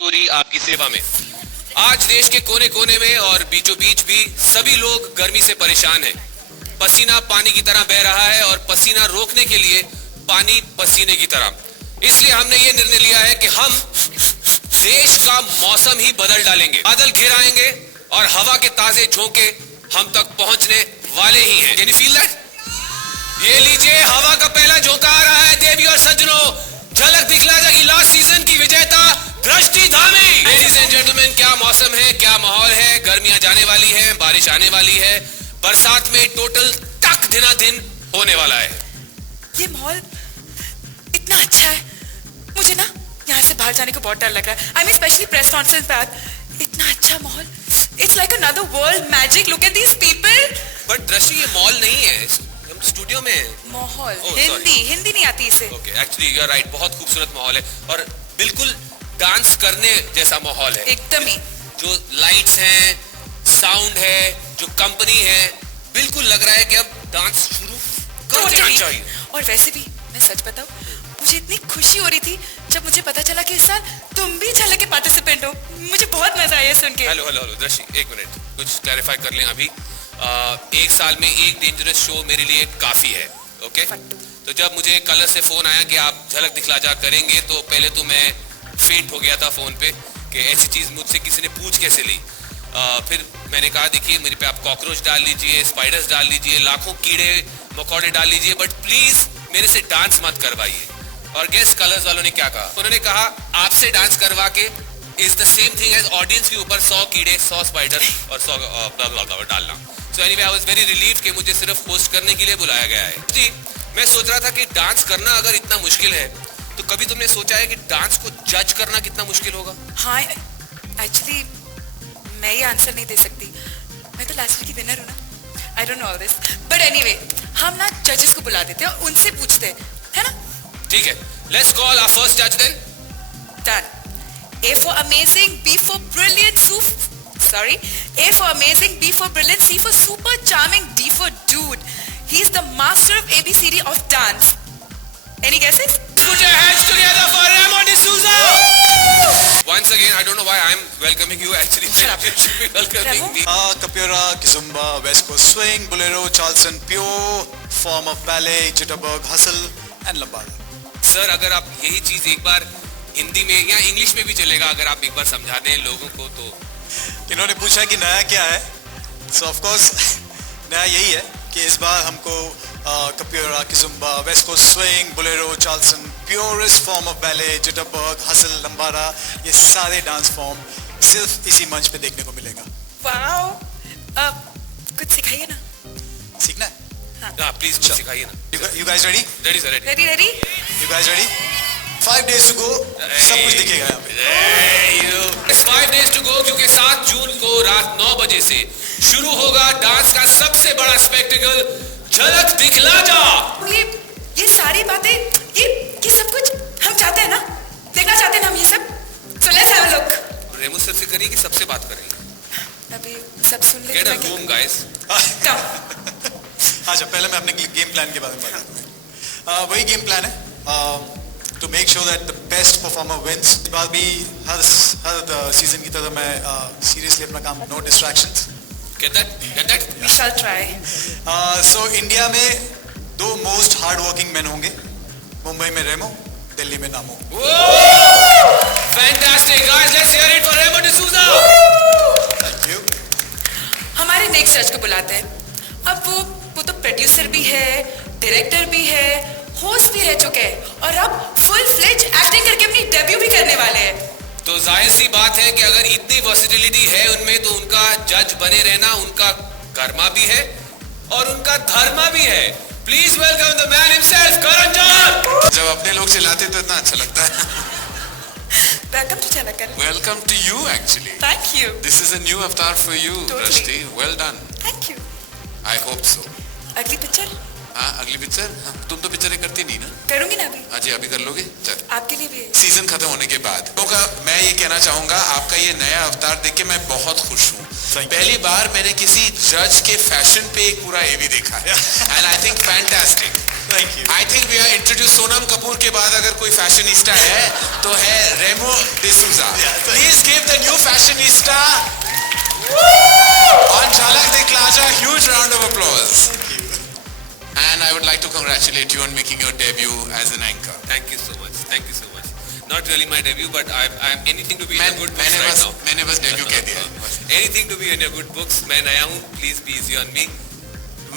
पूरी आपकी सेवा में। आज देश के कोने कोने में और बीचों बीच भी सभी लोग गर्मी से परेशान हैं। पसीना पानी की तरह बह रहा है और पसीना रोकने के लिए पानी पसीने की तरह। इसलिए हमने ये निर्णय लिया है कि हम देश का मौसम ही बदल डालेंगे। बादल घिर आएंगे और हवा के ताजे झोंके हम तक पहुंचने वाले ही हैं। Can you feel that? ये लीजिए, हवा का पहला झोंका आ रहा है। देवी और सज्जनों, झलक दिखला जाएगी लास्ट सीजन की विजेता दृष्टि धामी। लेडीज एंड जेंटलमैन, क्या मौसम है, क्या माहौल है। गर्मियां जाने वाली है, बारिश आने वाली है, बरसात में टोटल टक दिना दिन होने वाला है। ये माहौल इतना अच्छा है, मुझे ना यहाँ से बाहर जाने को बहुत डर लग रहा है। I mean specially press conference बाद इतना अच्छा माहौल, it's like another world magic. Look at these people. But Drishti, ये मॉल नहीं है, हम स्टूडियो में हैं। माहौल Oh, हिंदी नहीं आती इसे। Okay, actually you are right, बहुत खूबसूरत माहौल है और बिल्कुल डांस करने जैसा माहौल है। एकदम ही। जो लाइट्स हैं, साउंड है, जो कंपनी है, बिल्कुल लग रहा है कि अब डांस शुरू कर देना चाहिए। और वैसे भी मैं सच बताऊं, मुझे इतनी खुशी हो रही थी जब मुझे पता चला कि इस साल तुम भी झलक के पार्टिसिपेंट हो। मुझे बहुत मजा आया सुन के। हेलो हेलो हेलो दृष्टि, एक मिनट, कुछ क्लैरिफाई कर लें अभी। एक साल में एक डेंजरस शो मेरे लिए काफी है। ओके, तो जब मुझे कलर से फोन आया कि आप झलक दिखला जा करेंगे, तो पहले तो मैं फेंट हो गया था फोन पे कि ऐसी चीज मुझसे किसी ने पूछ कैसे ली। फिर मैंने कहा देखिए, मेरे पे आप कॉकरोच डाल लीजिए, स्पाइडर्स डाल लीजिए, लाखों कीड़े मकोड़े डाल लीजिए, बट प्लीज मेरे से डांस मत करवाइए। और गेस्ट कलर्स वालों ने क्या कहा, उन्होंने कहा आपसे डांस करवा के is the same thing as audience के ऊपर 100 कीड़े, 100 स्पाइडर और 100 डालना। So anyway, I was very relieved कि मुझे सिर्फ होस्ट करने के लिए बुलाया गया है। जी, मैं सोच रहा था कि डांस करना अगर इतना मुश्किल है, तो कभी तुमने सोचा है कि डांस को जज करना कितना मुश्किल होगा? हाँ, एक्चुअली मैं ये आंसर नहीं दे सकती, मैं तो लास्ट वीक की विनर हूँ ना. आई don't know all this, but anyway हम ना जजेस को बुला देते हैं और उनसे पूछते हैं, है ना? ठीक है, लेट्स कॉल आवर फर्स्ट जज then. Done. A for amazing, B for brilliant, A for amazing, B for brilliant, C for super charming, D for dude. He's the master of ABCD of dance. Any guesses? Put your hands together for Remo D'Souza. Once again, I don't know why I'm welcoming you. Actually, Shut up. you should be welcoming Remo? me. Capoeira, Kizomba, West Coast Swing, Bolero, Charleston Pure, form of ballet, Jitterbug, Hustle and Lambada. Sir, अगर आप यही चीज एक बार हिंदी में या English में भी चलेगा, अगर आप एक बार समझा दें लोगों को तो. इन्होंने पूछा कि नया क्या है, so of course नया यही है कि इस बार हमको Capoeira, Kizomba, West Coast Swing, Bolero, Charleston, purest form of ballet, Jitterbug, Hustle, Lambada, ये सारे डांस फॉर्म सिर्फ इसी मंच पे देखने को मिलेगा. Wow. कुछ सिखाइए ना. सीखना है? हाँ, प्लीज कुछ सिखाइए ना. You guys ready? Ready sir, ready. Ready? You guys ready? 5 days to go. सब कुछ दिखेगा यहाँ पे. 5 days to go, क्योंकि 7 जून को रात 9 बजे से शुरू होगा डांस का सबसे बड़ा स्पेक्टिकल, झलक दिखला जा. ये सारी बातें, ये सब कुछ हम चाहते हैं ना, देखना चाहते हैं ना हम ये सब. So let's have a look. Remo sir से करिए कि सबसे बात करेंगे. अभी सब सुन ले. Get a room, guys. अच्छा, पहले मैं अपने गेम प्लान के बारे में बताता हूँ. वही गेम प्लान है, to make sure that the best performer wins. इस बार भी हर सीजन की तरह मैं seriously अपना काम, no distractions. Get that? Get that? We shall try. So India में 2 most hard working men होंगे. मुंबई में रेमो, दिल्ली में नामो. Fantastic, guys. Let's hear it for Remo D'Souza. Thank you. हमारे नेक्स्ट जज को बुलाते हैं. अब वो तो प्रोड्यूसर भी है, डायरेक्टर भी है, होस्ट भी रह चुके हैं और अब फुल फ्लेज एक्टिंग करके अपनी डेब्यू भी करने वाले हैं. तो जाहिर सी बात है कि अगर इतनी वर्सेटिलिटी है उनमें, तो उनका जज बने रहना उनका कर्मा भी है और उनका धर्मा भी है. Please welcome the man himself, Karan Johar. जब अपने लोग चिल्लाते तो इतना अच्छा लगता है. Welcome to Jhalak. Welcome to you actually. Thank you. This is a new avatar for you, Totally. Rashti. Well done. Thank you. I hope so. अगली पिक्चर हाँ, अगली पिक्चर. तुम तो पिक्चरें करती नहीं ना? करूंगी ना अभी. हाँ जी, अभी कर लोगे. चल, आपके लिए भी है. सीजन खत्म होने के बाद मैं ये कहना चाहूंगा, आपका ये नया अवतार देख के मैं बहुत खुश हूँ. पहली बार मैंने किसी जज के फैशन पे एक पूरा एवी देखा है. And I think fantastic. Thank you. I think we are introduce Sonam Kapoor के बाद अगर कोई फैशनिस्टा है तो है Remo D'Souza. Please give the new fashionista on Jhalak Dikhla Ja huge round of applause. Thank you. And I would like to congratulate you on making your debut as an anchor. Thank you so much. Thank you so much. Not really my debut, but I'm anything to be in your good books right now. मैंने बस debut कह दिया. Anything to be in your good books. मैं नया हूँ. Please be easy on me.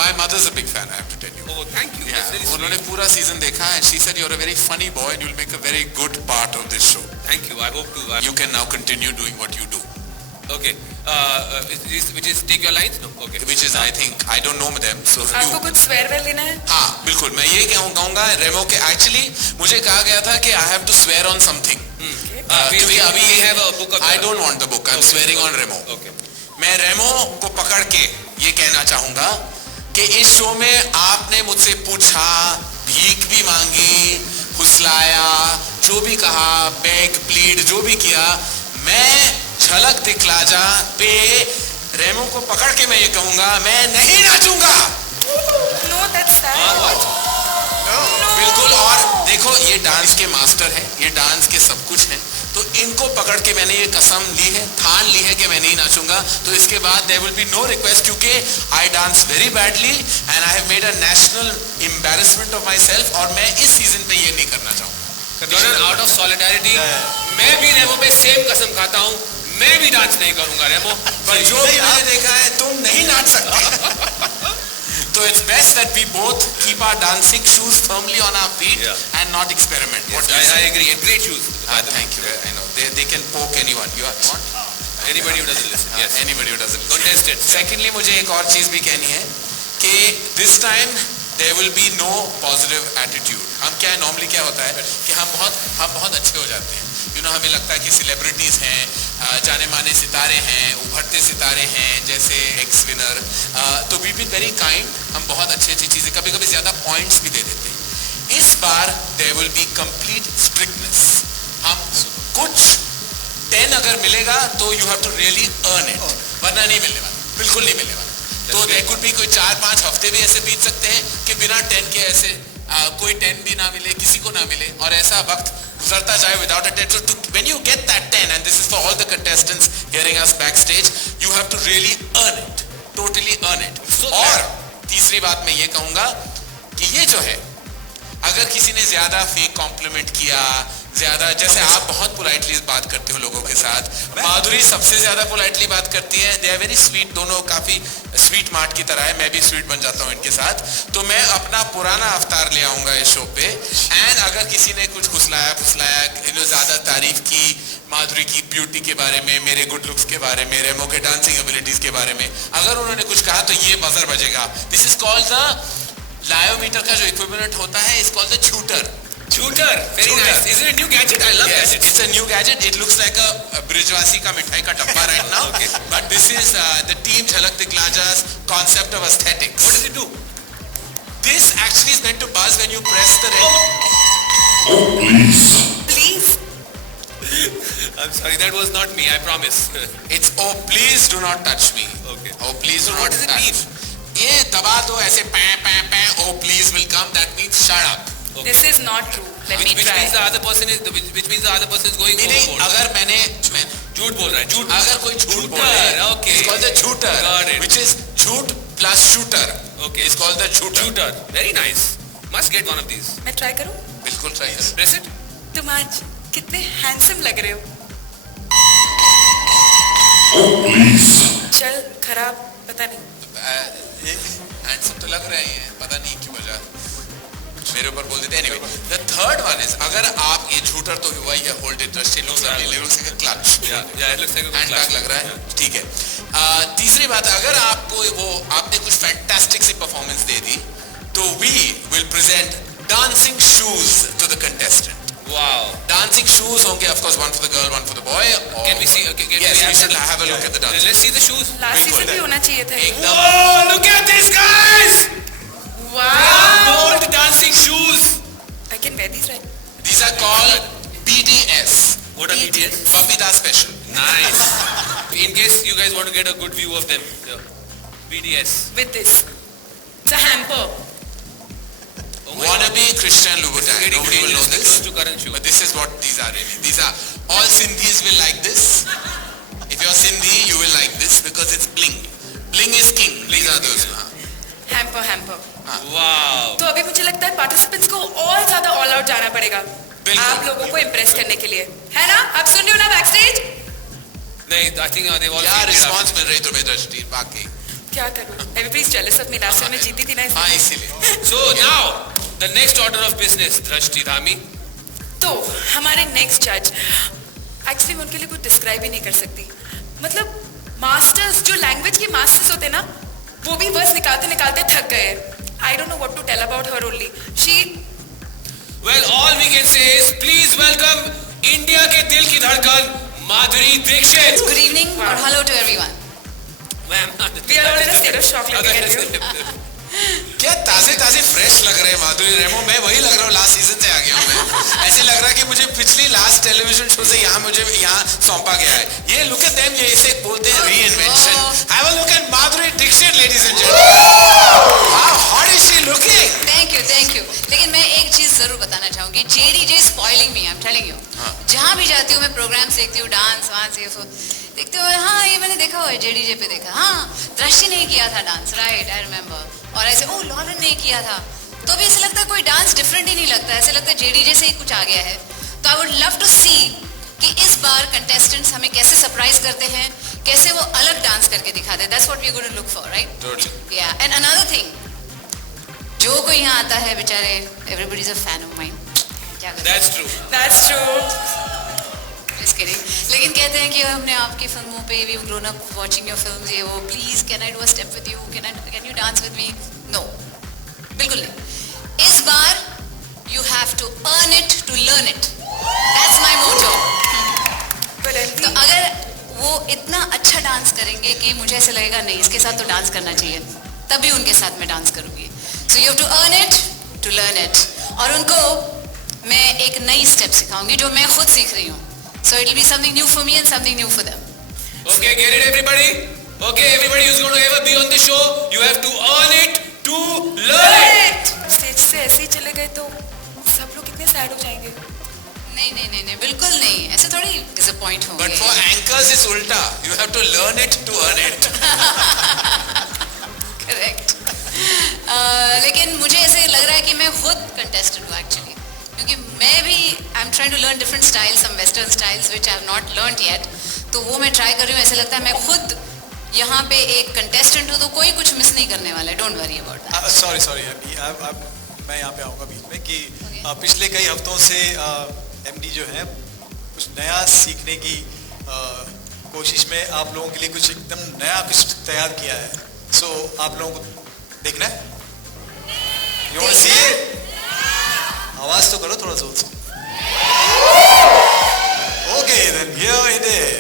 My mother's a big fan, I have to tell you. Oh, thank you. Yeah, That's very उन्होंने sweet. पूरा season देखा and she said you're a very funny boy and you'll make a very good part of this show. Thank you. I hope to. You can now continue doing what you do. Okay. Which is take your lines? No. Okay. Which is I think I don't know them, so आपको you. कुछ swear well लेना है? हाँ, बिल्कुल. मैं ये कहूँगा रेमो के actually मुझे कहा गया था कि I have to swear on something. We have a book of. I don't want the book. I'm Okay. swearing on Remo. Okay. मैं रेमो को पकड़ के ये कहना चाहूंगा कि इस शो में आपने मुझसे पूछा, भीख भी मांगी, फुसलाया, जो भी कहा, बेग प्लीड जो भी किया, मैं झलक दिखला जा पे रेमो को पकड़ के मैं ये कहूंगा, मैं नहीं नाचूंगा. No, that's sad. What? बिल्कुल. और देखो ये डांस के मास्टर हैं, ये डांस के सब कुछ हैं, तो इनको पकड़ के मैंने ये कसम ली है, ठान ली है कि मैं नहीं नाचूंगा. तो इसके बाद there will be no request, क्योंकि I dance very badly and I have made a national embarrassment of myself और मैं इस सीजन पे ये नहीं करना चाहूंगा. Jordan, out of solidarity, मैं भी रेमो पे सेम कसम खाता हूँ. मैं भी डांस नहीं करूंगा रेमो. पर जो भी मैंने देखा है तुम नहीं नाच सकते. So it's best that we both keep our dancing shoes firmly on our feet and not experiment. Yes, What do you say? I agree. Great shoes. Thank you. I know they can poke anyone. You want? Anybody who doesn't listen. Yes. Anybody who doesn't. Contested. Secondly, मुझे एक और चीज भी कहनी है कि this time there will be no positive attitude. हम क्या normally क्या होता है कि हम बहुत अच्छे हो जाते हैं. You know हमें लगता है कि सेलिब्रिटीज हैं, जाने माने सितारे हैं, उभरते सितारे हैं, जैसे एक्स विनर, तो वी बी वेरी काइंड, हम बहुत अच्छी चीजें, कभी कभी ज्यादा पॉइंट्स भी दे देते हैं। इस बार there will be complete strictness. हम कुछ 10 अगर मिलेगा तो you have to really earn it, वरना नहीं मिलने वाला, बिल्कुल नहीं मिलने वाला। तो देयर कुड बी कोई 4-5 हफ्ते भी ऐसे बीत सकते हैं कि बिना 10 के ऐसे कोई 10 भी ना मिले, किसी को ना मिले, और ऐसा वक्त गुजरता जाए without a 10. So when you get that 10, and this is for all the contestants hearing us backstage, you have to really earn it, totally earn it. और तीसरी बात मैं ये कहूंगा कि ये जो है, अगर किसी ने ज्यादा फेक कॉम्प्लीमेंट किया, ज्यादा, जैसे आप बहुत पोलाइटली बात करते हो लोगों के साथ, माधुरी सबसे ज्यादा पोलाइटली बात करती है, दे आर वेरी स्वीट, दोनों काफी स्वीट मार्ट की तरह है, मैं भी स्वीट बन जाता हूँ इनके साथ, तो मैं अपना पुराना अवतार ले आऊंगा इस शो पे। एंड अगर किसी ने कुछ फुसलाया ज्यादा तारीफ की माधुरी की ब्यूटी के बारे में, मेरे गुड लुक्स के बारे में, रेमो के डांसिंग एबिलिटीज के बारे में, अगर उन्होंने कुछ कहा तो ये बजर बजेगा। दिस इज कॉल्ड द लायोमीटर का जो इक्विवेलेंट होता है, is called the shooter. Shooter, very nice. Is it a new gadget? I love Yes, gadgets. it's a new gadget. It looks like a brijwasi का मिठाई का डब्बा right now. Okay. But this is the team Jhalak Diklaja's concept of aesthetics. What does it do? This actually is meant to buzz when you press the red. Please. I'm sorry, that was not me. I promise. It's oh please do not touch me. Okay. Oh please do So not what does it touch. mean? ये दबा दो ऐसे पैं oh please will come. That means shut up. Okay. This is not true. Let me Which try. means the other person is which means the other person is going नहीं overboard. अगर मैंने झूठ बोल रहा है, झूठ। अगर कोई झूठ Shooter, बोले, okay. it's called the shooter, Got it. which is झूठ plus shooter. Okay. It's called the shooter. Shooter. Very nice. Must get one of these. मैं try करूँ? बिल्कुल try करो. Press it. तुम आज कितने हैंडसम लग रहे हो। चल खराब पता नहीं। हैंडसम तो लग रहे हैं, पता नहीं क्यों वजह मेरे ऊपर बोल देते हैं। Anyway, the third one is, अगर आप ये झूठर तो हुआ ही है, hold it, just it looks like a clutch. Yeah, it looks like a good hand bag class. लग रहा है, ठीक है। तीसरी बात, अगर आपको वो आपने कुछ फैंटास्टिक सी परफॉर्मेंस दे दी, तो we will present dancing shoes to the contestant. Wow. Dancing shoes होंगे, of course, one for the girl, one for the boy. Or, Can we see? Okay, yes, we should have a look at the dancing. Let's see the shoes. Last season भी होना चाहिए था। एकदम Oh, look at these guys! Wow. Gold dancing shoes. I can wear these right. these are called BTS, What are BTS? Babita Special. Nice. In case you guys want to get a good view of them, yeah. BDS. With this. The hamper. Oh my God. Wannabe Christian Louboutin. Getting Nobody will know dangerous this. close to current shoe. But this is what these are really. These are, all Sindhis will like this. If you're Sindhi, you will like this because it's bling. Bling is king. These are those. Hamper, hamper. Wow. तो अभी मुझे लगता है participants को और ज्यादा all out जाना पड़ेगा बिल्कुल। आप लोगों को इम्प्रेस करने के लिए, है ना? आप सुन रहे हो ना बैकस्टेज? नहीं, I think they all. क्या figured it out. रिस्पॉन्स मिल रही तुम्हें दृष्टि बाकी? क्या करूं? Everybody is jealous of me. Last time मैं जीती थी ना हाँ इसलिए। इसीलिए। So now the next order of business, Drashti Dhami. तो हमारे नेक्स्ट जज, एक्चुअली मैं उनके लिए कुछ डिस्क्राइब ही नहीं कर सकती। मतलब मास्टर्स, जो लैंग्वेज के मास्टर्स होते हैं ना, वो भी बस निकालते निकालते थक गए। I don't know what to tell about her only. She Well, all we can say is please welcome India के दिल की धड़कन Madhuri Dixit. Good evening or hello to everyone. Ma'am, We are all in a state of shock looking at you. क्या ताजे ताजे fresh लग रहे हैं माधुरी रेमो, मैं वही लग रहा हूँ, लास्ट सीजन से आ गया हूँ मैं। ऐसे लग रहा है कि मुझे पिछली लास्ट टेलीविजन शो से मुझे यहाँ सौंपा गया है। ये लुक एट देम, ये इसे बोलते हैं reinvention. Have a look at Madhuri Dixit, ladies and gentleman. How hot is she looking? Thank you. लेकिन मैं एक चीज जरूर बताना चाहूंगी, JDJ spoiling me, I'm telling you. जहाँ भी जाती हूँ मैं प्रोग्राम्स देखती हूँ, डांस वांस ये सब देखती हूँ। हाँ ये मैंने देखा हुआ है, JDJ पे देखा। हाँ दृष्टि ने किया था डांस, राइट, आई रिमेम्बर। और ऐसे ओ लॉरेन ने किया था, तो भी ऐसे लगता है कोई डांस डिफरेंट ही नहीं लगता, ऐसे लगता है JDJ से ही कुछ आ गया है। तो आई वुड लव टू सी कि इस बार कंटेस्टेंट्स हमें कैसे सरप्राइज करते हैं, कैसे वो अलग डांस करके दिखाते हैं। That's what we are going to look for, right? या एंड अनदर थिंग, जो कोई यहाँ आता है बेचारे, everybody is a fan of mine. क्या करें? That's true. That's true. Just kidding. लेकिन कहते हैं कि हमने आपकी फिल्मों पे we grown up watching your films, ये वो, please can I do a step with you, can you dance with me? No, बिल्कुल नहीं। इस बार you have to earn it to learn it, that's my motto. करेंगे कि मुझे ऐसे लगेगा नहीं इसके साथ तो डांस करना चाहिए, तभी उनके साथ मैं डांस करूंगी. So you have to earn it to learn it. और उनको मैं एक नई स्टेप सिखाऊंगी जो मैं खुद सीख रही हूँ. So it will be something new for me and something new for them. Okay, get it, everybody? Okay, everybody who's going to ever be on the show, you have to earn it to learn it. Stage से ऐसे ही चले गए तो सब लोग कितने sad हो जाएंगे. नहीं, बिल्कुल नहीं. ऐसे थोड़ी डिसअपॉइंट होंगे. But for anchors it's ulta. You have to learn it to earn it. Correct. लेकिन मुझे ऐसे लग रहा है कि मैं खुद कंटेस्टेंट हूँ एक्चुअली, क्योंकि मैं भी I am trying to learn different styles, some western styles which I have not learned yet. तो वो मैं ट्राई कर रही हूँ. ऐसे लगता है मैं खुद यहाँ पे एक कंटेस्टेंट हूँ, तो कोई कुछ मिस नहीं करने वाला है. Don't worry about that. Sorry मैं यहाँ पे आऊँगा बीच में कि पिछले कई हफ्तों से एमडी जो है कुछ नया सीखने की कोशिश में आप लोगों के लिए कुछ एकदम नया कुछ तैयार किया है. सो आप लोगों को देखना है? You want to see it? आवाज तो करो थोड़ा जोर से. Okay, then here it is.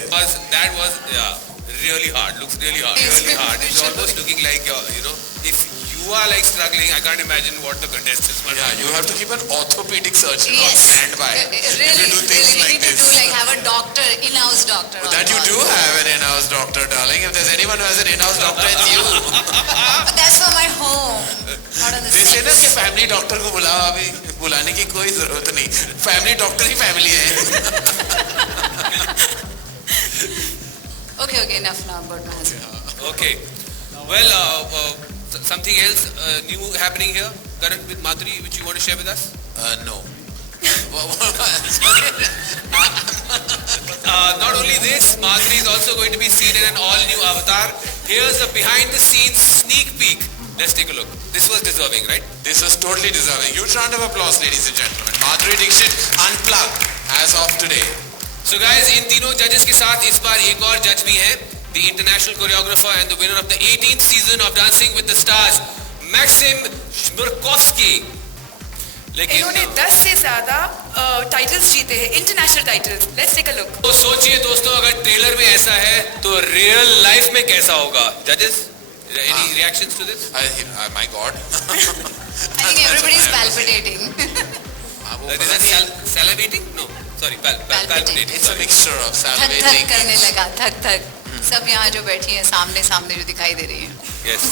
That was really hard. Looks really hard. Really hard. It's almost looking like if you are like struggling, I can't imagine what the contestants must. Yeah, you have to keep an orthopedic surgeon on Yes. standby. Really, to do things really like need to this. do like have a doctor, in-house doctor. on That you call. do have an in-house doctor, darling. If there's anyone who has an in-house doctor, it's you. But that's for my home, not on the They say set. ना कि family doctor को बुलाओ, अभी बुलाने की कोई जरूरत नहीं. फैमिली डॉक्टर ही फैमिली है. Okay, enough now about my husband. Okay. Well, something else new happening here, Karan, with Madhuri, which you want to share with us? No. Not only this, Madhuri is also going to be seen in an all-new avatar. Here's a behind-the-scenes sneak peek. Let's take a look. This was deserving, right? This was totally deserving. Huge round of applause, ladies and gentlemen. Madhuri Dixit unplugged as of today. So guys, इन तीनों जजेस के साथ इस बार एक और जज भी हैं, the international choreographer and the winner of the 18th season of Dancing with the Stars, Maxim Shmurkovsky. लेकिन इन्होंने 10 से ज्यादा टाइटल्स जीते हैं, international titles. Let's take a look. तो सोचिए दोस्तों, अगर ट्रेलर में ऐसा है तो रियल लाइफ में कैसा होगा? जजेस, any reactions to this? My God. I think everybody's palpitating. Is that salivating? No, sorry, palpitating. It's a mixture of थक salivating. करने लगा, थक. सब यहाँ जो बैठी हैं सामने जो दिखाई दे रही हैं. Yes.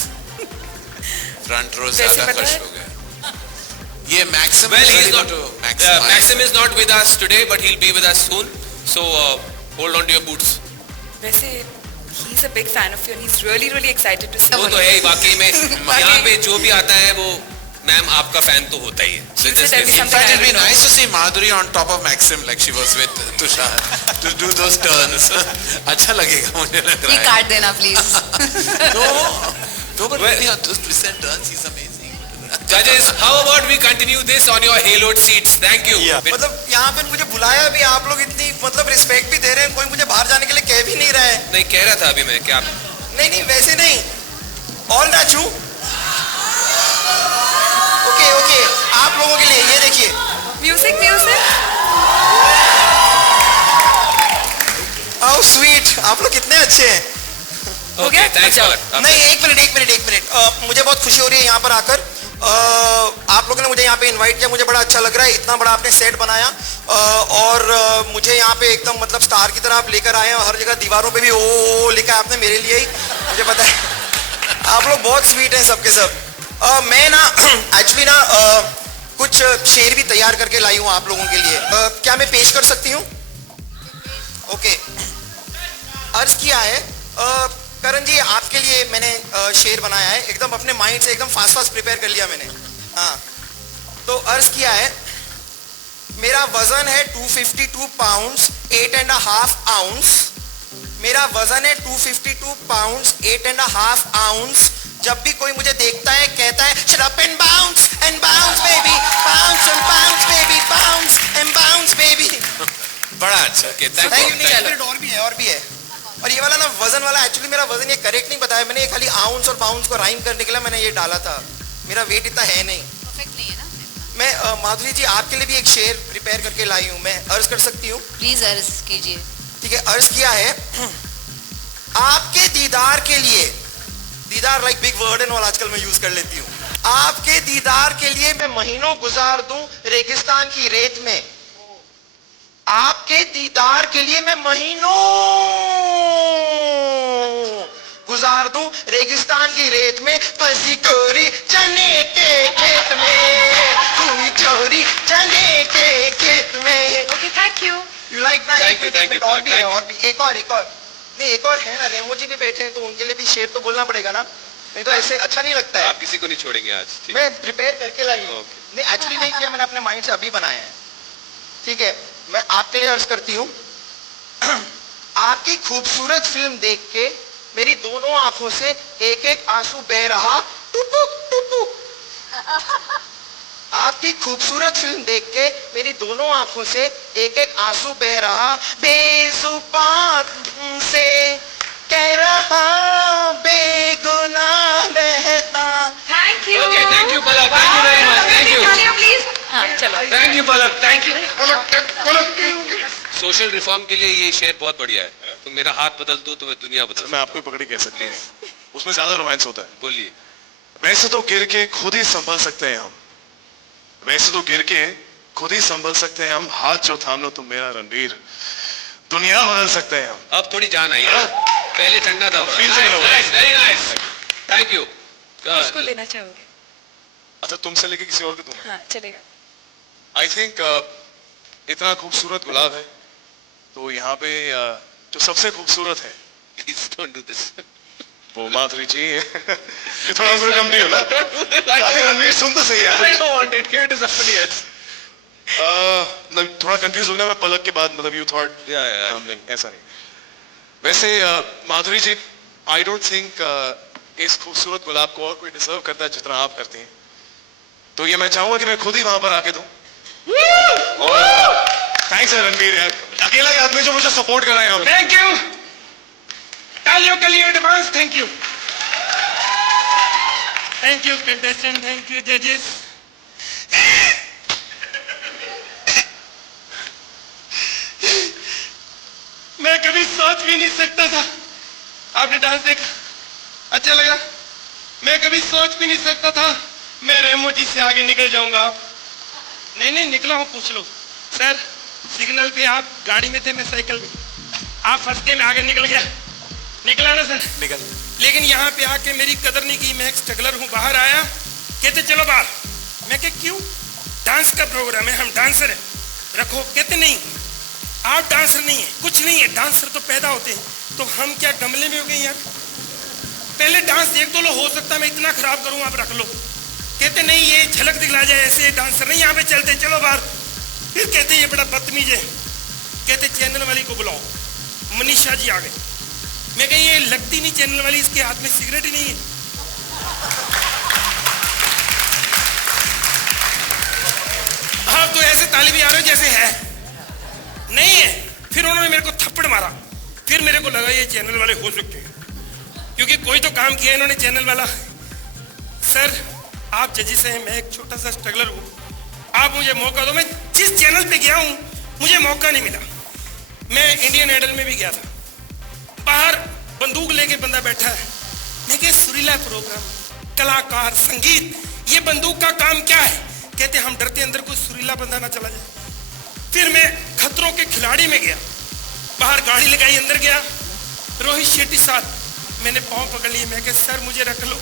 Front row जैसे ज़्यादा पता खुश है? हो गए. ये Maxim Well, is he's ready not. to maximize. Maxim is not with us today, but he'll be with us soon. So hold on to your boots. वैसे he's a big fan of you and he's really excited to see वो you. तो है ही वाकई में. यहाँ पे जो भी आता है वो मैम आपका फैन तो होता ही है. So She just said give- every In fact, it'd be I know. nice to see Madhuri on top of Maxim like she was with Tushar to do those turns. अच्छा लगेगा मुझे लग ये रहा है. काट देना please. No, but Well- really on those twist and turns, he's amazing. Judges, how about we continue this on your haloed seats? Thank you. Yeah. मतलब यहाँ पे मुझे बुलाया भी, आप लोग इतनी मतलब रिस्पेक्ट भी दे रहे हैं, कोई मुझे बाहर जाने के लिए कह भी नहीं रहा है. नहीं कह रहा था अभी मैं क्या नहीं वैसे नहीं. ऑल नाचू. ओके आप लोगों के लिए ये देखिए. म्यूजिक. हाउ स्वीट, आप लोग कितने अच्छे हैं. हो गया? Okay, thanks अच्छा. Palak. नहीं एक मिनट मुझे बहुत खुशी हो रही है यहाँ पर आकर. आप लोगों ने मुझे यहाँ पे इनवाइट किया, मुझे बड़ा अच्छा लग रहा है. इतना बड़ा आपने सेट बनाया और मुझे यहाँ पे एकदम मतलब स्टार की तरह आप लेकर आए हैं. हर जगह दीवारों पे भी ओ लिखा है आपने मेरे लिए ही, मुझे पता है. आप लोग बहुत स्वीट हैं सबके सब. मैं ना एक्चुअली ना कुछ शेर भी तैयार करके लाई हूँ आप लोगों के लिए. क्या मैं पेश कर सकती हूँ? ओके. अर्ज किया है करण जी, आपके लिए मैंने शेर बनाया है. एकदम अपने माइंड से एकदम फास्ट प्रिपेयर कर लिया मैंने. हाँ, तो अर्ज किया है, मेरा वजन है 252 पाउंड्स 8.5 आउंस. मेरा वजन है 252 पाउंड्स 8.5 आउंस. जब भी कोई मुझे देखता है कहता है shut up and bounce baby, bounce and bounce baby, bounce and bounce baby. बड़ा अच्छा. Okay, thank Thank you. you. नहीं, एक मिनट और भी है. और ये वाला ना वजन वाला, एक्चुअली मेरा वजन ये करेक्ट नहीं बताया मैंने, ये खाली आउंस और बाउंस को राइम करने के लिए मैंने ये डाला था. मेरा वेट इतना है नहीं. परफेक्ट नहीं है ना. मैं माधुरी जी आपके लिए भी एक शेर प्रिपेयर करके लाई हूँ, मैं अर्ज कर सकती हूँ? प्लीज अर्ज कीजिए. ठीक है, अर्ज किया है, आपके दीदार के लिए, दीदार like big word and all आजकल मैं यूज कर लेती हूँ, आपके दीदार के लिए मैं महीनों गुजार दूं रेगिस्तान की रेत में, आपके दीदार के लिए मैं महीनों गुजार दूं रेगिस्तान की रेत में, फंसी कोरी चने के खेत में, हुई चोरी चने के खेत में। Okay, thank you. You like that? Thank you. और भी है, और भी एक और नहीं, एक और है ना, रेमो जी भी बैठे हैं तो उनके लिए भी शेर तो बोलना पड़ेगा ना, नहीं तो ऐसे अच्छा नहीं लगता है। आप किसी को नहीं छोड़ेंगे आज, ठीक? मैं प्रिपेयर करके लाई हूँ। Okay. नहीं एक्चुअली नहीं किया, मैंने अपने माइंड से अभी बनाया है। ठीक है, मैं आपके लिए अर्ज करती हूँ, आपकी खूबसूरत फिल्म देख के मेरी दोनों आंखों से एक एक आंसू बह रहा, टुपुक टुपुक। आपकी खूबसूरत फिल्म देख के मेरी दोनों आंखों से एक एक आंसू बह रहा, बेजुबान से कह रहा, बेगुनाह रहता। Thank you. Okay, thank you, Palak. Thank you very much. Thank you. Please. हाँ, चलो। Thank you, Palak. Thank you. Social reform के लिए ये शेर बहुत बढ़िया है। तुम मेरा हाथ बदल दो तो मैं दुनिया बदल मैं आपको ही पकड़ के कह सकती हूँ, उसमें ज्यादा रोमांस होता है। बोलिए। वैसे तो गिर के खुद ही संभल सकते हैं हम, वैसे तो गिर के खुद ही संभल सकते हैं हम, हाथ जो थाम लो तुम मेरा रणवीर, दुनिया बदल सकते हैं हम। अब थोड़ी जान आई है, पहले ठंडा था। Feel से मिला। Very nice, thank you. किसको लेना चाहोगे? अच्छा, तुमसे लेके किसी और को दूं? हाँ, चलेगा। आई थिंक इतना खूबसूरत गुलाब है, तो यहाँ पे जो सबसे खूबसूरत है प्लीज डोंट डू दिस। वो माधुरी जी। ये थोड़ा सा कम नहीं हो ना? अरे रणवीर सुन तो सही यार। I don't want it. Give it to somebody else. मतलब थोड़ा कंफ्यूज हो गया मैं पलक के बाद, मतलब यू थॉट Yeah. ऐसा नहीं। वैसे माधुरी जी, आई डोंट थिंक इस खूबसूरत गुलाब को और कोई डिजर्व करता है जितना आप करती हैं, तो ये मैं चाहूंगा कि मैं खुद ही वहां पर आके दूं। थैंक्स रणवीर यार, अकेला ही आदमी जो मुझे सपोर्ट कर रहे हैं। थैंक यू, तालियों के लिए advance thank you. Thank you contestant, thank you जजेस। मैं कभी सोच भी नहीं सकता था, आपने डांस देखा, अच्छा लगा। मैं कभी सोच भी नहीं सकता था मैं रेमो जी से आगे निकल जाऊंगा। नहीं निकला हूं, पूछ लो। सर सिग्नल पे आप गाड़ी में थे, मैं साइकिल में, आप फंसते में आगे निकल गया, निकला ना सर? निकल। लेकिन यहाँ पे आके मेरी कदर नहीं की। मैं एक स्ट्रगलर हूँ, बाहर आया, कहते चलो बाहर। मैं कह क्यों? डांस का प्रोग्राम है, हम डांसर है, रखो। कहते नहीं, आप डांसर नहीं है, कुछ नहीं है, डांसर तो पैदा होते हैं, तो हम क्या गमले में हो गए यार? पहले डांस देख तो लो, हो सकता है मैं इतना खराब करूँ, आप रख लो। कहते नहीं, ये झलक दिखला जाए, ऐसे डांसर नहीं, यहाँ पे चलते, चलो बाहर। फिर कहते ये बड़ा बदतमीज है, कहते चैनल वाली को बुलाओ। मनीषा जी आ गए। मैं कही ये लगती नहीं चैनल वाली, इसके हाथ में सिगरेट ही नहीं है। आप तो ऐसे ताली भी आ रहे हो जैसे है नहीं है। फिर उन्होंने मेरे को थप्पड़ मारा, फिर मेरे को लगा ये चैनल वाले हो सकते हैं, क्योंकि कोई तो काम किया इन्होंने चैनल वाला। सर आप जजेस हैं, मैं एक छोटा सा स्ट्रगलर हूँ, आप मुझे मौका दो। मैं जिस चैनल पे गया हूँ मुझे मौका नहीं मिला। मैं इंडियन आइडल में भी गया था, बाहर बंदूक लेके बंदा बैठा है, मैं कहा सुरीला प्रोग्राम, कलाकार, संगीत, ये बंदूक का काम क्या है? कहते हम डरते अंदर कोई सुरीला बंदा ना चला जाए। फिर मैं खतरों के खिलाड़ी में गया, बाहर गाड़ी लगाई, अंदर गया, रोहित शेट्टी साथ, मैंने पाँव पकड़ लिए। मैं कहा सर मुझे रख लो।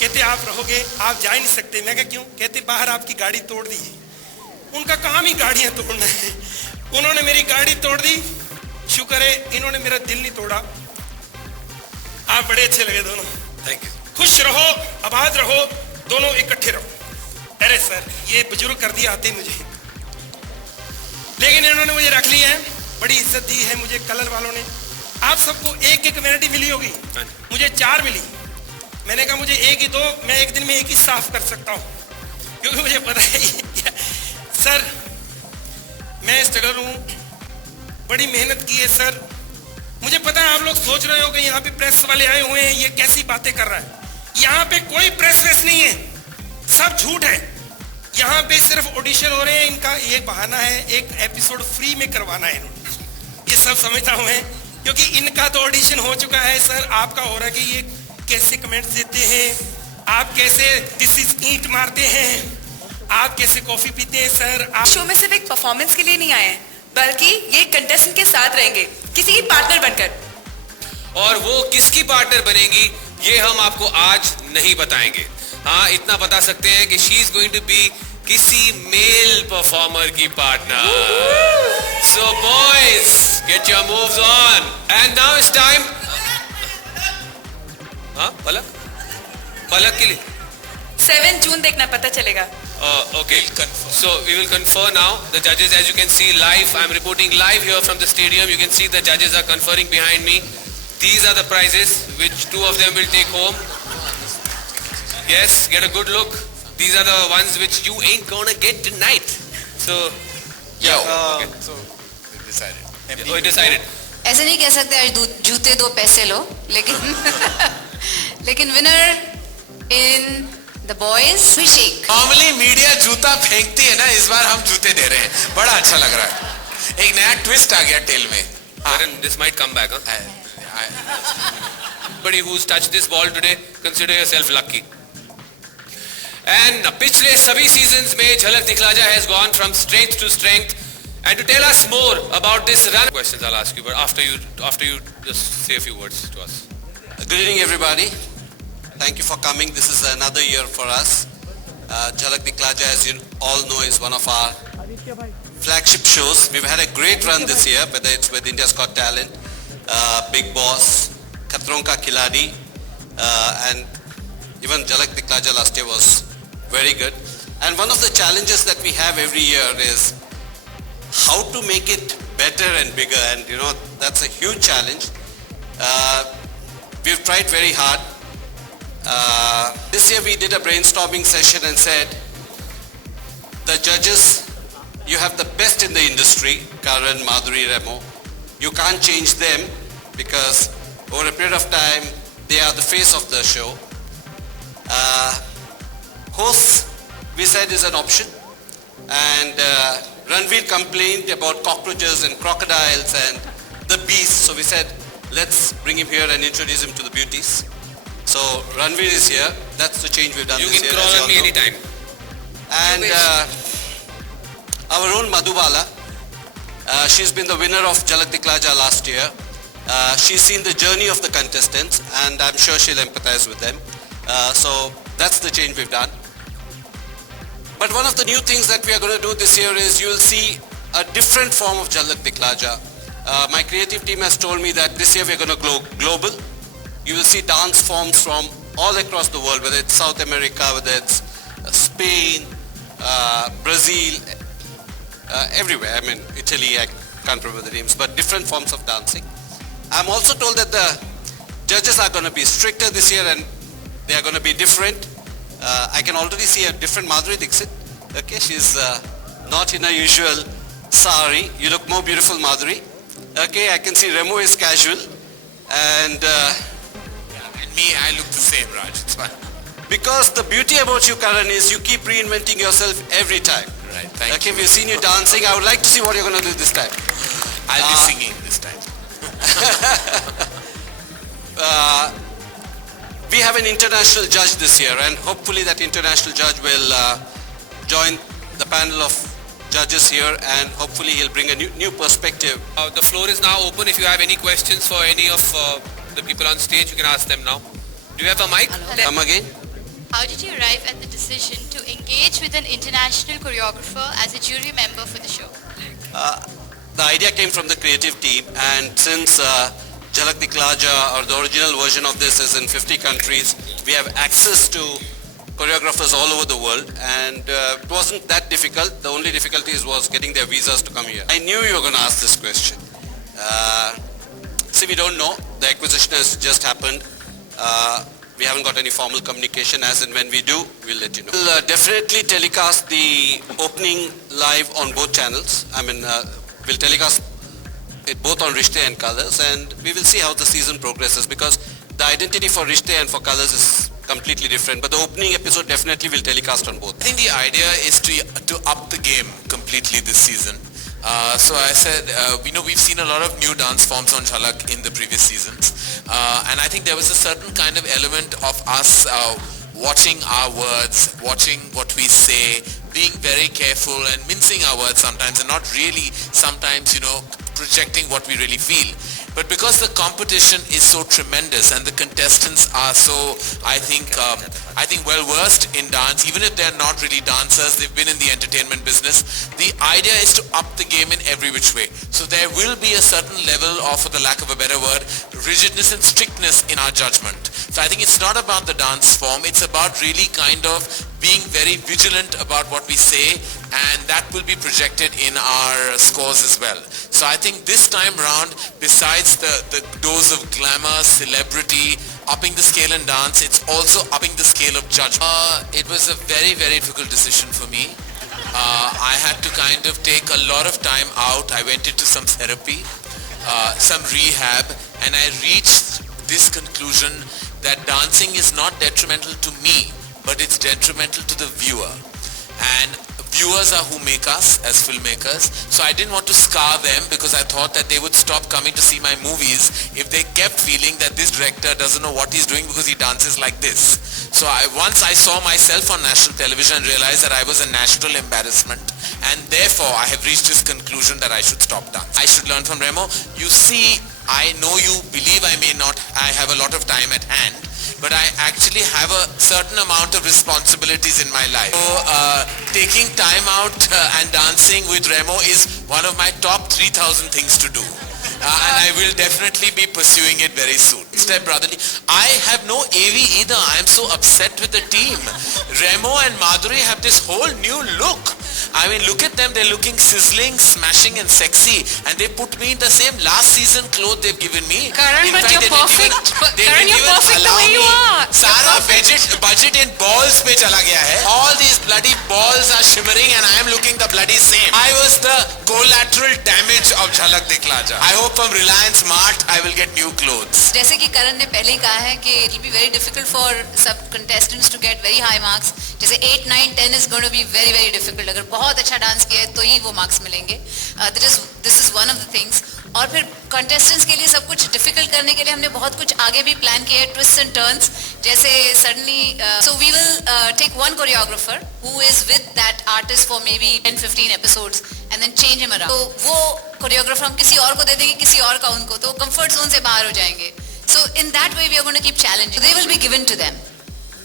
कहते आप रहोगे, आप जा ही नहीं सकते। मैं कहा क्यों? कहते बाहर आपकी गाड़ी तोड़ दी है। उनका काम ही गाड़ियां तोड़ना है, उन्होंने मेरी गाड़ी तोड़ दी। शुक्र है इन्होंने मेरा दिल नहीं तोड़ा। आप बड़े अच्छे लगे दोनों, थैंक यू। खुश रहो, आबाद रहो, दोनों इकट्ठे रहो। अरे सर ये बुजुर्ग कर दिया आते मुझे, लेकिन इन्होंने मुझे रख लिया है, बड़ी इज्जत दी है मुझे कलर वालों ने। आप सबको एक एक वैरायटी मिली होगी, मुझे 4 मिली। मैंने कहा मुझे एक ही दो, मैं एक दिन में एक ही साफ कर सकता हूँ, क्योंकि मुझे पता है सर मैं स्ट्रगलर हूँ, बड़ी मेहनत की है सर। मुझे पता है आप लोग सोच रहे हो कि यहाँ पे प्रेस वाले आए हुए हैं, ये कैसी बातें कर रहा है। यहाँ पे कोई प्रेस वेस नहीं है, सब झूठ है। यहाँ पे सिर्फ ऑडिशन हो रहे हैं, इनका ये बहाना है, एक एपिसोड फ्री में करवाना है इन्होंने। ये सब समझता हूँ मैं, क्योंकि इनका तो ऑडिशन हो चुका है सर, आपका हो रहा है कि ये कैसे कमेंट्स देते हैं, आप कैसे दिस इज ईंट मारते हैं, आप कैसे कॉफी पीते हैं सर। आप शो में सिर्फ एक परफॉर्मेंस के लिए नहीं आए हैं, बल्कि ये कंटेस्टेंट के साथ रहेंगे, किसी की पार्टनर बनकर। और वो किसकी पार्टनर बनेगी ये हम आपको आज नहीं बताएंगे। हाँ, इतना बता सकते हैं कि she is going to be किसी मेल परफॉर्मर की partner. So boys, get your moves on and now it's time. हाँ, पलक के लिए 7 जून देखना, पता चलेगा। Okay, so we will confer now. The judges, as you can see live, I'm reporting live here from the stadium. You can see the judges are conferring behind me. These are the prizes which 2 of them will take home. Yes, get a good look. These are the ones which you ain't gonna get tonight. So, yeah. Okay. So Decided. Oh, decided. ऐसे नहीं कह सकते आज जूते 2 पैसे लो, लेकिन लेकिन winner in the boys Abhishek. Normally media जूता फेंकती है ना, इस बार हम जूते दे रहे हैं, बड़ा अच्छा लग रहा है, एक नया ट्विस्ट आ गया टेल में। Karan, this might come back, huh? Anybody who's touched this ball today, consider yourself lucky. And पिछले सभी seasons में झलक दिखलाजा has gone from strength to strength. And to tell us more about this run, questions I'll ask you, but after you just say a few words to us. Good evening, everybody. Thank you for coming. This is another year for us. Jhalak Dikhla Ja, as you all know, is one of our flagship shows. We've had a great run this year, whether it's with India's Got Talent, Big Boss, Khatron Ka Khiladi, and even Jhalak Dikhla Ja last year was very good. And one of the challenges that we have every year is how to make it better and bigger, and you know, that's a huge challenge. We've tried very hard. This year we did a brainstorming session and said, the judges, you have the best in the industry, Karan, Madhuri, Remo. You can't change them because over a period of time they are the face of the show. Hosts, we said, is an option, and Ranveer complained about cockroaches and crocodiles and the beasts, so we said, let's bring him here and introduce him to the beauties. So Ranveer is here. That's the change we've done You this can year. crawl as you on all me know. anytime. And our own Madhubala, she's been the winner of Jhalak Dikhla Ja last year. She's seen the journey of the contestants, and I'm sure she'll empathize with them. So that's the change we've done. But one of the new things that we are going to do this year is you'll see a different form of Jhalak Dikhla Ja. My creative team has told me that this year we're going to go global. You will see dance forms from all across the world, whether it's South America, whether it's Spain, Brazil, everywhere. I mean, Italy, I can't remember the names, but different forms of dancing. I'm also told that the judges are going to be stricter this year and they are going to be different. I can already see a different Madhuri Dixit. Okay, she's not in her usual sari. You look more beautiful, Madhuri. Okay, I can see Remo is casual, and Me, I look the same, Raj. It's fine. because the beauty about you, Karan, is you keep reinventing yourself every time. Right, thank Okay, we've seen you dancing. I would like to see what you're going to do this time. I'll be singing this time. We have an international judge this year, and hopefully that international judge will join the panel of judges here, and hopefully he'll bring a new perspective. The floor is now open. If you have any questions for any of the people on stage, you can ask them now. Do you have a mic? Come again? How did you arrive at the decision to engage with an international choreographer as a jury member for the show? The idea came from the creative team, and since Jhalak Dikhla Ja, or the original version of this, is in 50 countries, we have access to choreographers all over the world, and it wasn't that difficult. The only difficulty was getting their visas to come here. I knew you were going to ask this question. See, we don't know. The acquisition has just happened. We haven't got any formal communication. As and when we do, we'll let you know. We'll definitely telecast the opening live on both channels. I mean, we'll telecast it both on Rishte and Colors, and we will see how the season progresses, because the identity for Rishte and for Colors is completely different. But the opening episode definitely will telecast on both. I think the idea is to up the game completely this season. So I said, we've seen a lot of new dance forms on Jhalak in the previous seasons. And I think there was a certain kind of element of us watching our words, watching what we say, being very careful and mincing our words sometimes and not really sometimes, projecting what we really feel. But because the competition is so tremendous and the contestants are so, I think well versed in dance, even if they're not really dancers, they've been in the entertainment business. The idea is to up the game in every which way. So there will be a certain level of, for the lack of a better word, rigidness and strictness in our judgment. So I think it's not about the dance form, it's about really kind of being very vigilant about what we say, and that will be projected in our scores as well. So I think this time round, besides the dose of glamour, celebrity, upping the scale in dance, it's also upping the scale of judgment. It was a very, very difficult decision for me. I had to kind of take a lot of time out. I went into some therapy, some rehab, and I reached this conclusion that dancing is not detrimental to me, but it's detrimental to the viewer. And viewers are who make us as filmmakers. So I didn't want to scar them because I thought that they would stop coming to see my movies if they kept feeling that this director doesn't know what he's doing because he dances like this. So once I saw myself on national television and realized that I was a national embarrassment, and therefore I have reached this conclusion that I should stop dance. I should learn from Remo. You see, I know you believe I have a lot of time at hand, but I actually have a certain amount of responsibilities in my life. So taking time out and dancing with Remo is one of my top 3,000 things to do. And I will definitely be pursuing it very soon. Step brotherly. I have no AV either. I am so upset with the team. Remo and Madhuri have this whole new look. I mean, look at them. They're looking sizzling, smashing and sexy. And they put me in the same last season clothes they've given me. Karan, but you're perfect. Karan, you're perfect the way you are. Sara budget in balls pe chala gaya hai. All these bloody balls are shimmering and I am looking the bloody same. I was the collateral damage of Jhalak Dikhla Ja. I hope from Reliance Mart I will get new clothes. जैसे कि करण ने पहले ही कहा है कि it will be very difficult for सब contestants to get very high marks. जैसे 8, 9, 10 is going to be very, very difficult. अगर बहुत अच्छा डांस किया है तो ही वो मार्क्स मिलेंगे. This is one of the things. और फिर contestants के लिए सब कुछ difficult करने के लिए हमने बहुत कुछ आगे भी plan किया है, twists and turns. जैसे suddenly, so we will take one choreographer who is with that artist for maybe 10-15 episodes and then change him around. तो वो choreographer हम किसी और को दे देंगे, किसी और का उनको, तो comfort zone से बाहर हो जाएंगे. So in that way we are going to keep challenging. They will be given to them.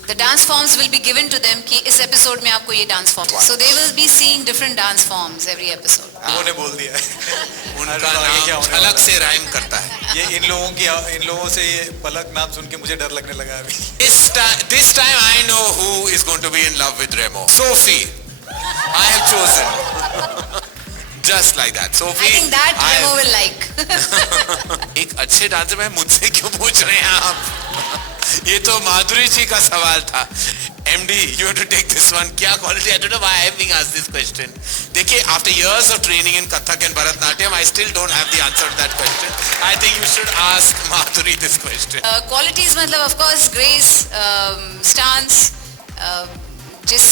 The dance forms will be given to them कि इस episode में आपको ये dance form. So they will be seeing different dance forms every episode. उन्होंने बोल दिया है. उनका नाम झलक से राइम करता है. ये इन लोगों से ये पलक नाम सुन के मुझे डर लगने लगा अभी. This time I know who is going to be in love with Remo. Sophie. I have chosen. Just like that. Sophie. I think that Remo will like. एक अच्छे डांसर में मुझसे क्यों पूछ रहे हैं आप? ये तो माधुरी जी का सवाल था. MD, you have to take this one. क्या quality? I don't know why I am being asked this question. देखिए, after years of training in Kathak and Bharatnatyam, I still don't have the answer to that question. I think you should ask Madhuri this question. Qualities मतलब of course grace, stance, जिस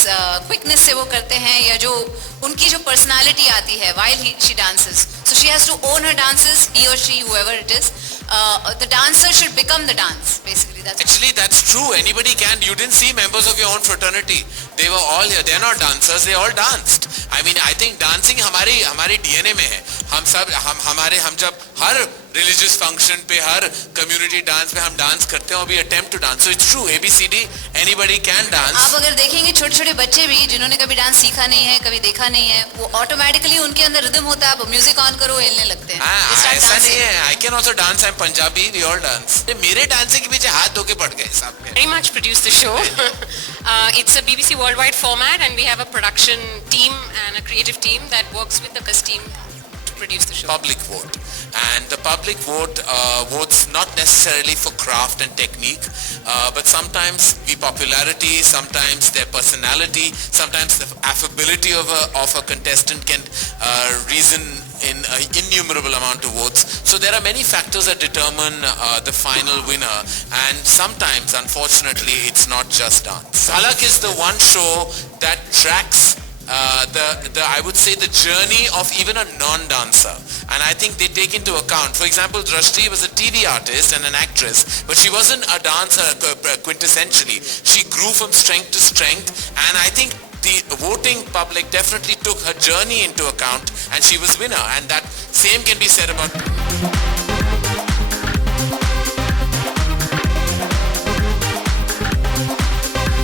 quickness से वो करते हैं या जो उनकी जो personality आती है while she dances. So she has to own her dances, he or she, whoever it is. The dancer should become the dance, basically. That's true. Anybody can. You didn't see members of your own fraternity. They were all here. They're not dancers. They all danced. I mean, I think dancing हमारे DNA में है. हम जब हर religious function पे, हर community dance पे हम dance करते हैं और we attempt to dance. So it's true. ABCD, anybody can dance. आप अगर देखेंगे छोटे-छोटे बच्चे भी जिन्होंने कभी डांस सीखा नहीं है, कभी देखा नहीं है, वो automatically उनके अंदर rhythm होता है. आप म्यूजिक ऑन करो हिलने लगते हैं. ऐसा नहीं है. I can also dance. I'm Punjabi. We all dance. मेरे dancing के पीछे हाथ धो के पड़ गए साहब. Very much produce the show. It's a BBC worldwide format and we have a production team and a creative team that works with the cast team to produce the show. Public vote. And the public votes not necessarily for craft and technique, but sometimes the popularity, sometimes their personality, sometimes the affability of a contestant can reason in an innumerable amount of votes. So there are many factors that determine the final winner, and sometimes, unfortunately, it's not just dance. Jhalak is the one show that tracks I would say the journey of even a non-dancer, and I think they take into account. For example, Drashti was a TV artist and an actress, but she wasn't a dancer quintessentially. She grew from strength to strength, and I think the voting public definitely took her journey into account, and she was winner. And that same can be said about